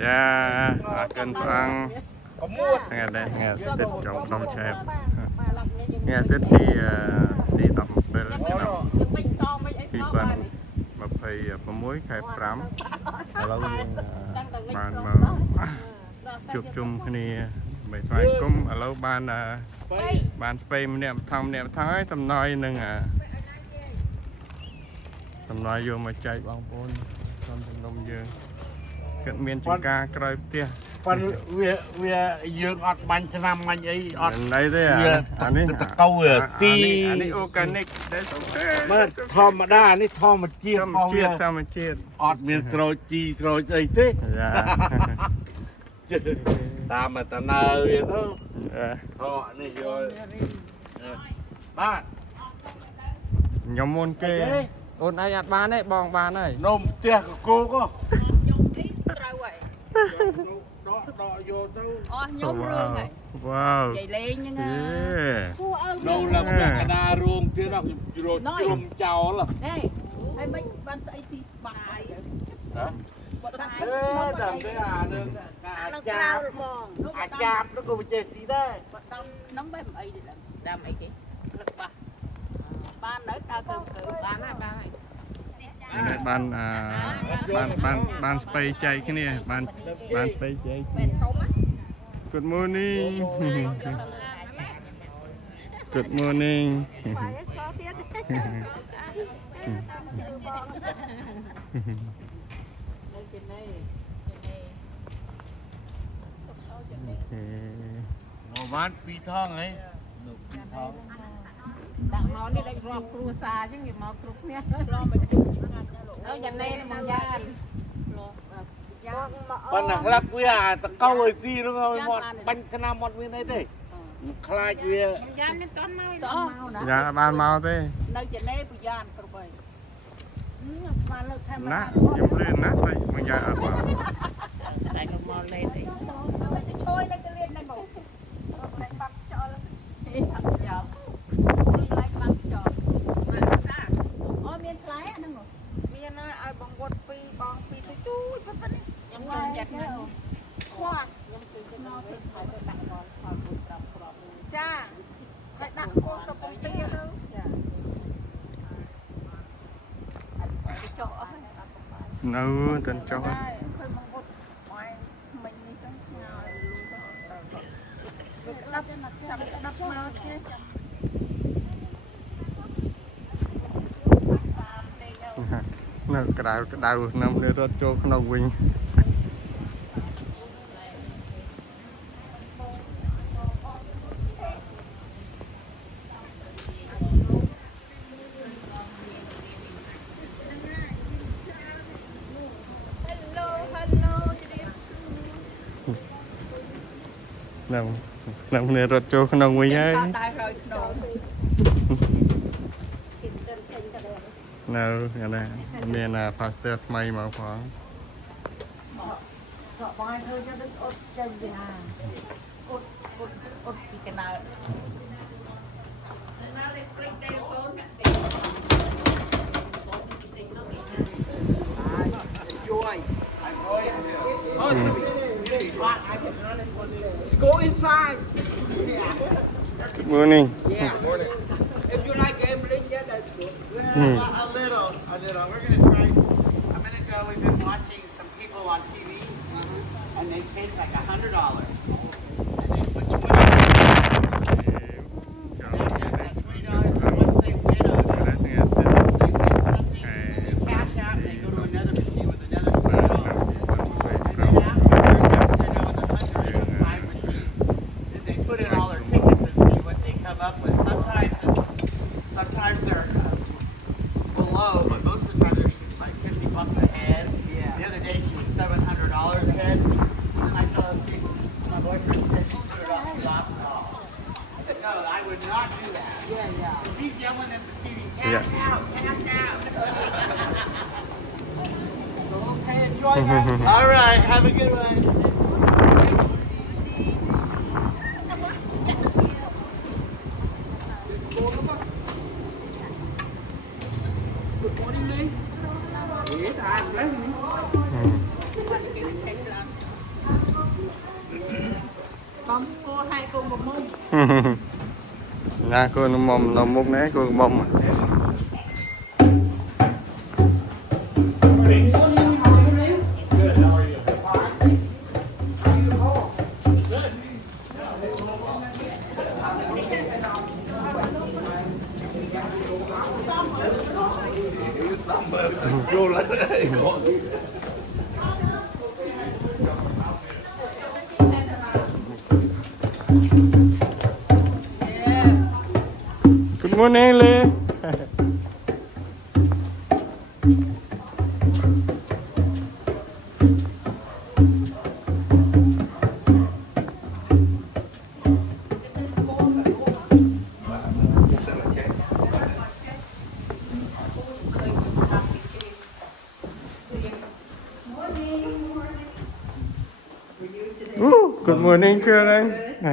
dạ cần bằng nghe đây nghe tết trong đông chép nghe tết thì đọc một bên cho nó thì bạn mà phải có mối khai phám lâu bạn mà chụp chung cái này mấy phải cũng lâu bạn spam nè thằng ấy thầm nói nâng thầm nói vô mà chạy bóng bôn trong đông dương cận miền chúng ta cày tia còn về dương ọt bánh cho năm anh ấy ọt đây thế à anh ấy câu ở si anh ấy organic đấy mà thom mà đa anh ấy thom mà chia mà chia ọt miền rồi chi rồi ấy thế ta mà ta nợ vậy thôi họ này rồi ba nhóm môn kê ôn ai ăn bán đấy bong bán này nôm tia của cô có đọ vô đâu nhóm rương này wow chạy lên nhưng đâu là cái đa ruộng kia nó rồi chùm chào là đây hay mấy bạn ấy thì bài hả đầm cái đường chạp nó cũng chơi xí đây nóng bếp ấy thì đầm ấy kì lực ba ban đấy ta cơm cử ban này ban spray chạy cái này ban spray chạy good morning good morning nó bán pi thong ấy bạn nó đi đánh rong cua xa chứ gì mà cục nhá rong mày đâu dành đây mà ra bạn nào lắc với ta câu ở gì đúng không một bánh thằng nào một bên đây đây khai chuyện dạ ban mau thế nơi trên đây bây giờ tụi bay nát nhom lên nát thôi bây giờ ở vào đây nó mò lên thì thôi đây cái lên này ngủ lại bắt cho nó đi thằng giờ lại bắt cho mà sao ôi miên lái anh nó ngủ miên nói ai bằng quật pi bằng pi tôi chui phân phân nhắm chân chặt nữa khoa nhắm chân cái nó phải phải đặt ngon khỏi bụi trầm cọp cha phải đặt cô tập công ty đâu nấu tên cho nó cái đào nằm để rớt cho nó quỳnh nằm để rớt cho nó quỳnh ấy nào cái này miền là faster thay mà khoảng Go inside. good morning Yeah. Morning. If you like gambling, yeah, that's good. A little. We're gonna try. A minute ago, we've been watching some people on TV, and they take like $100, and they put $20. Once they win on it, they cash out and they go to another machine with another $20. And then afterwards, they're done with 100 and 5 machines. Then they put in all their tickets and see what they come up with. Sometimes they're below, but most of the time they're like $50 a head. Yeah. The other day she was $700 a head. And I saw my boyfriend said she put it up, she lost it all. I said, no, I would not do that. Yeah. If he's yelling at the TV, cash out. So, okay, enjoy that. All right, have a good one. Good morning, Lee. Yes, I'm ready. Nè cô nó mồm nó múc đấy cô mồm Good morning Lê Good morning Karen. I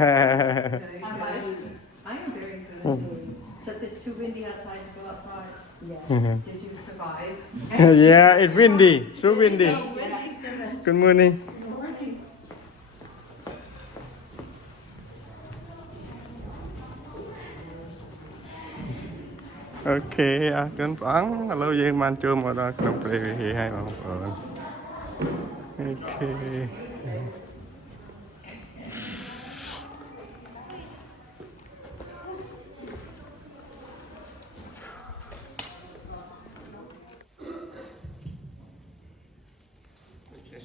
am very good. Except it's too windy outside to go outside. Yeah. Did you survive? Yeah, it's windy, so windy. Good morning. Okay, cơn phẳng lâu giờ man chưa mà đó không phải vì hay mà không Okay.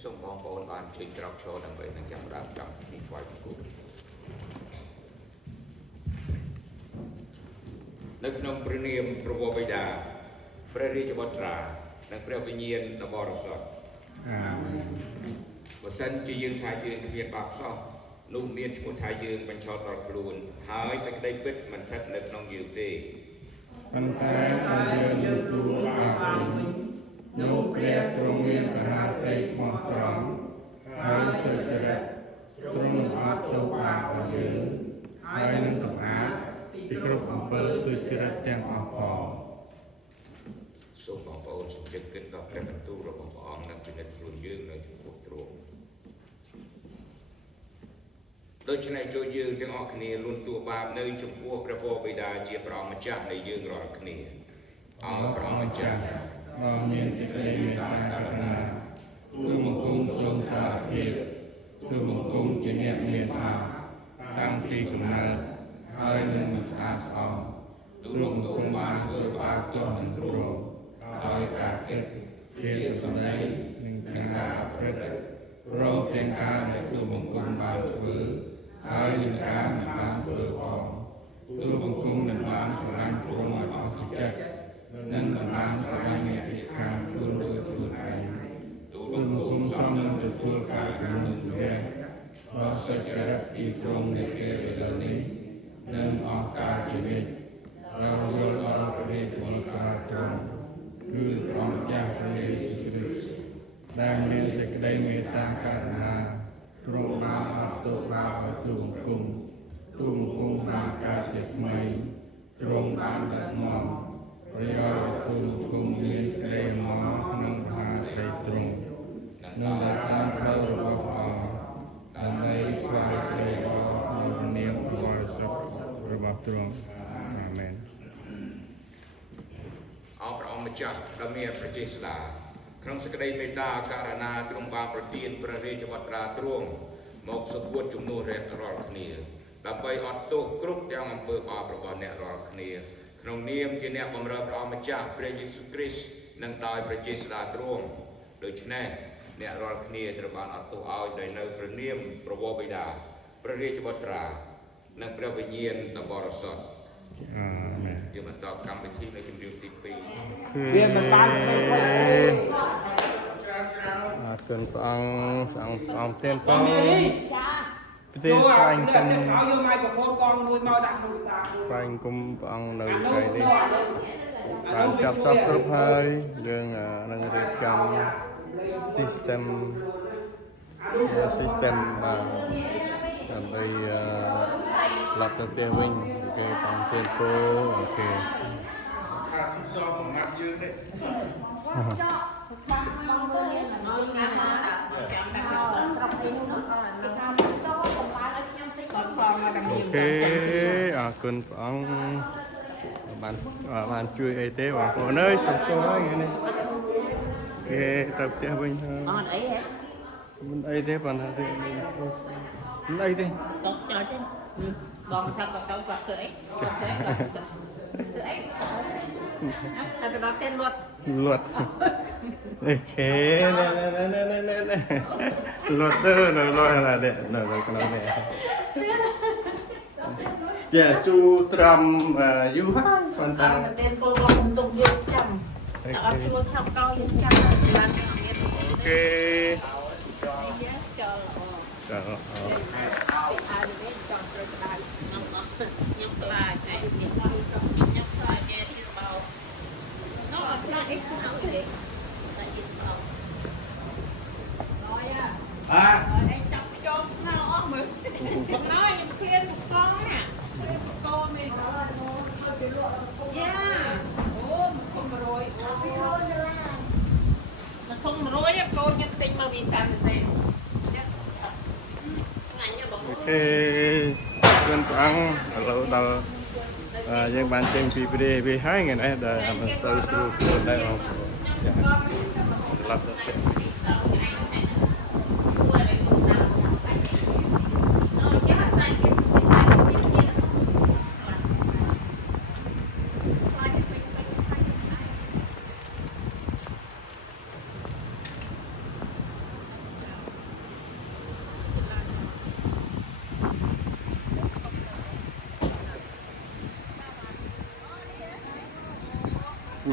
សូមបងប្អូនបានជួយក្រោកឈរដើម្បីនឹងចាប់ផ្ដើមកម្មវិធីថ្វាយបង្គំនៅក្នុងព្រះនាមព្រះវរបិតាព្រះរាជបុត្រានិងព្រះវិញ្ញាណដ៏បរិសុទ្ធអាមែនបើសិនជាយើងថាយើងគ្មានបាបសោះនោះមានឈ្មោះថាយើងបញ្ឆោតដល់ខ្លួនហើយសេចក្តីពិតមិនស្ថិតនៅក្នុងយើងទេប៉ុន្តែយើងទូលបាបវិញនោះព្រះទ្រង់មានមហាទេស្មោះត្រង់ហើយសុចរិតទ្រង់អត់ចូលបាបឲ្យយើងហើយនឹងសម្អាតពីគ្រប់អំពើទុច្ចរិតទាំងអស់ផងសូមបងប្អូនសម្ជឹងគិតដល់ព្រះបន្ទូលរបស់ព្រះអង្គនិងពិនិត្យខ្លួនយើងនៅចំពោះទ្រង់ដូច្នេះចូលយើងទាំងអស់គ្នាលួនតួបាបនៅចំពោះព្រះវរបិតាជាព្រះម្ចាស់នៃយើងរាល់គ្នាឲ្យព្រះម្ចាស់មានសេចក្តីមេត្តាករុណាទូលបង្គំទ្រង់សារភាពទូលបង្គំជាអ្នកមានបាបតាំងពីកំណើតហើយនឹងមិនស្អាតស្អំទូលបង្គំបានធ្វើបាបទាស់នឹងទ្រង់ដោយការគិតជាសម្ដីនិងការប្រព្រឹត្តព្រមទាំងការដែលទូលបង្គំបានធ្វើហើយនឹងការមិនបានធ្វើផងទូលបង្គំមិនបានស្រឡាញ់ទ្រង់ឲ្យអស់ពីចិត្តនិងមិនបានស្រឡាញ់អ្នកជិតខាងខ្លួនដោយខ្លួនឯងទូលបង្គំសមនឹងទទួលការគោរពព្រះដ៏សុចរិតពីទ្រង់នៃពេលវេលានេះនិងអស់កលជានិច្ចដោយយល់ដល់ព្រះរាជបុត្រាទ្រង់គឺព្រះម្ចាស់ព្រះយេស៊ូវគ្រីស្ទដែលមានសេចក្តីមេត្តាករុណាទ្រង់បានអត់ទោសបាបឲ្យទូលបង្គំបានកើតជាថ្មីទ្រង់បានដឹកនាំប្រយោជន៍ទូលបង្គំមានក្តីមកក្នុងមហាទេទ្រង់និងតាមផ្លូវរបស់ព្រះអង្គដើម្បីថ្វាយស្រីដល់ព្រះនាមបរិសុទ្ធរបស់ទ្រង់អាមែនអរព្រះអង្គម្ចាស់ដ៏មានព្រះចេស្តាក្នុងសេចក្តីមេត្តាករុណាទ្រង់បានប្រទានព្រះរាជបុត្រាទ្រង់មកសគួតជំនួសរាល់គ្នាដើម្បីអត់ទោសគ្រប់ទាំងអំពើបាបរបស់អ្នករាល់គ្នាក្នុងនាមជាអ្នកបម្រើព្រះអង្គម្ចាស់ព្រះយេស៊ូវគ្រីស្ទនិងដោយព្រះចេស្តាទ្រង់ដូច្នេះអ្នករាល់គ្នាត្រូវបានអត់ទោសឲ្យដោយនៅព្រះនាមព្រះវរបិតាព្រះរាជបុត្រានិងព្រះវិញ្ញាណដ៏បរិសុទ្ធអាមែនយើងបន្តកម្មវិធីនៅជំរាបទី2វាមិនបានទៅគន់ព្រះអង្គទៀនផងប្រទេសខ្លាញ់គុំយកម៉ៃក្រូហ្វូនកងមួយមកដាក់ក្នុងតាខ្លាញ់គុំព្រះអង្គនៅថ្ងៃនេះបានចាប់សពគ្រប់ហើយយើងនឹងរៀបចំ system ដើម្បីផ្លាត់ទៅផ្ទះវិញគេតាមទៀនពោអូខេថាសុខសោសម្រាប់យើងនេះអូខេអរគុណ គុណព្រះអង្គបានជួយអីទេបងប្អូនអើយសុំទោសហើយនេះគេទៅផ្ទះវិញហើយ អត់អីហ៎ មិនអីទេប៉ុន្តែទេមិនអីទេ តោះចោលទេបងថាក៏ទៅក៏ធ្វើអីធ្វើអីតែទៅដល់tên luật លត់អូខេណែលត់ទៅនៅលត់ឡានេះនៅក្នុងនេះចាស៊ូត្រាំយូរហើយប៉ុន្តែ តែtênពលរដ្ឋទុកយកចាំតែអត់ជួយឆាប់កោយើងចាំបានមាន អូខេ ចូល ចា អានេះចង់ត្រូវក្តៅខ្ញុំខ្លាចតែខ្ញុំខ្លាចគេទីបោនោះអត់ខ្លាចអីខ្ញុំអត់ទេតែទីបោហើយអេចាប់ចូលណៅអស់មើលបំណយឃ្លានកងណាឃ្លានកងមានយ៉ាអូគុំ100អូមកគុំ100កូនខ្ញុំទិញមកវិសាលទេ អូខេគុណព្រះអង្គឥឡូវដល់យើងបានចេញពីព្រះរាជវាហើយថ្ងៃនេះដែលមិនទៅគ្រូខ្លួនដែរបងប្អូនចាស្លាប់ទៅ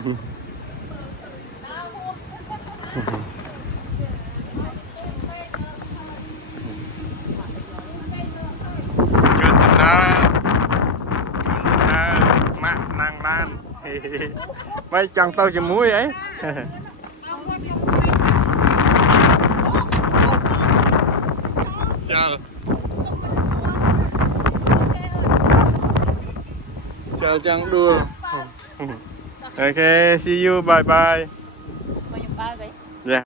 ជួនដំណើរម៉ាក់ណាងឡានមិនចង់ទៅជាមួយអីចាល់ចង់ដួលអូខេ see you bye bye